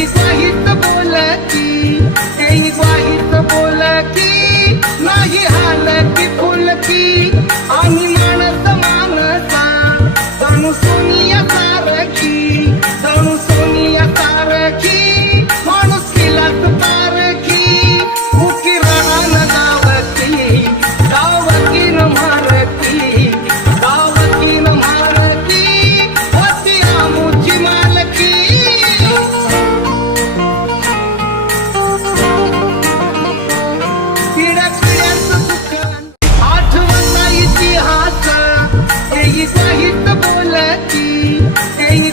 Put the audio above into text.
तेही ग्वाहीत बोलकी, तेही ग्वाहीत बोलकी, नाही हालकी फुलकी आणि माणस मानसा जणू सोनिया सारखी, जणू सोनिया सारखी माणूस केलाच पारखी उकी राहण गावकी, गावकीन मारकी, गावकीन मारकी होती आमुची मालकी. पिढ्याचं दुःख आठवता इतिहास तेही ग्वाहीत बोलकी, तेही